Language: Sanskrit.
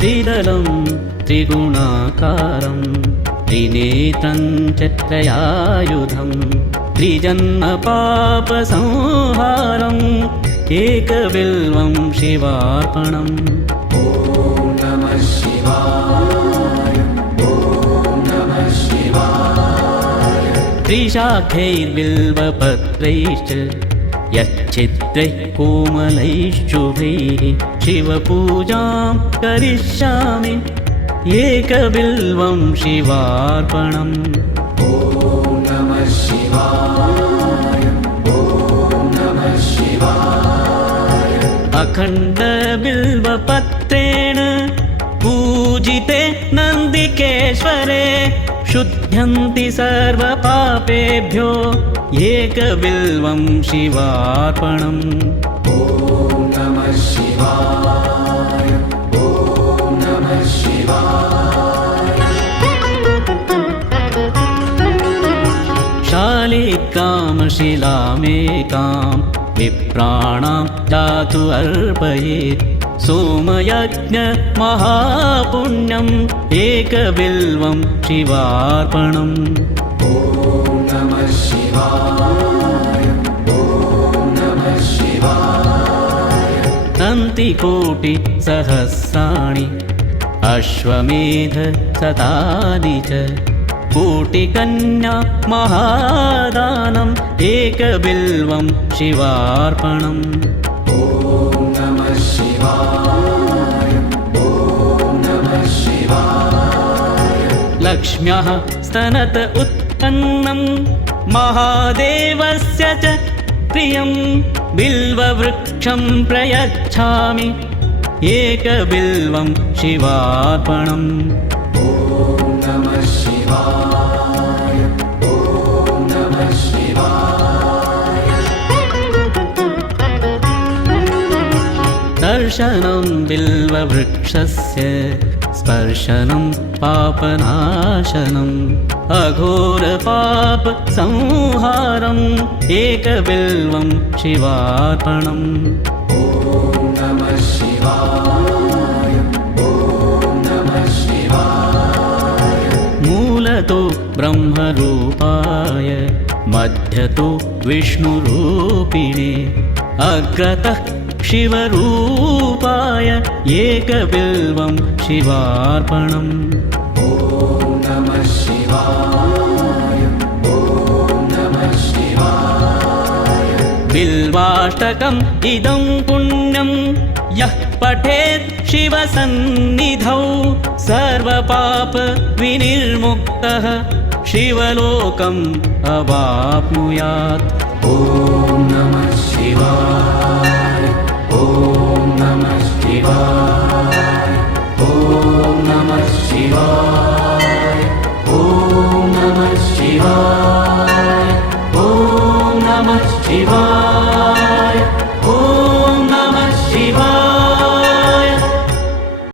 त्रिदलं त्रिगुणाकारं त्रिनेत्रं च त्रयायुधं त्रिजन्मपापसंहारम् एकबिल्वं शिवार्पणम्। ॐ नमः शिवाय, ॐ नमः शिवाय। त्रिशाखैर्बिल्वपत्रैश्च यच्चित्रैः कोमलैः शुभैः शिवपूजां करिष्यामि एकबिल्वं शिवार्पणम्। ॐ नमः शिवाय, ॐ नमः शिवाय। अखण्डबिल्वपत्रेण पूजिते नन्दिकेश्वरे शुध्यन्ति सर्वपापेभ्यो एकबिल्वं शिवार्पणम्। ॐ नमः शिवाय, ॐ नमः शिवाय। शालिग्रामशिलामेकां विप्राणां दातु अर्पयेत् सोमयज्ञमहापुण्यम् एकबिल्वं शिवार्पणम्। ॐ नमः शिवाय, ॐ नमः शिवाय। तन्तिकोटिसहस्राणि अश्वमेधशतानि च कोटिकन्या महादानम् एकबिल्वं शिवार्पणम्। ॐ नमः शिवाय, ॐ नमः शिवाय। लक्ष्म्यः स्तनत उत्पन्नं महादेवस्य च प्रियं बिल्ववृक्षं प्रयच्छामि एकबिल्वं शिवार्पणम्। ॐ नमः शिवाय, ॐ नमः शिवाय। दर्शनं बिल्ववृक्षस्य स्पर्शनं पापनाशनम् अघोरपापसंहारम् एकबिल्वं शिवार्पणम्। ॐ नमः शिवाय, ॐ नमः शिवाय। मूलतो ब्रह्मरूपाय मध्यतो विष्णुरूपिणे अग्रतः शिवरूपाय एकबिल्वं शिवार्पणम्। ॐ नमः शिवाय, ॐ नमः शिवाय। बिल्वाष्टकम् इदं पुण्यं यः पठेत् शिवसन्निधौ सर्वपाप विनिर्मुक्तः शिवलोकम् अवाप्नुयात्। ॐ नमः शिवाय, ॐ नमः शिवाय, ॐ नमः शिवाय, ॐ नमः शिवाय, ॐ नमः शिवाय।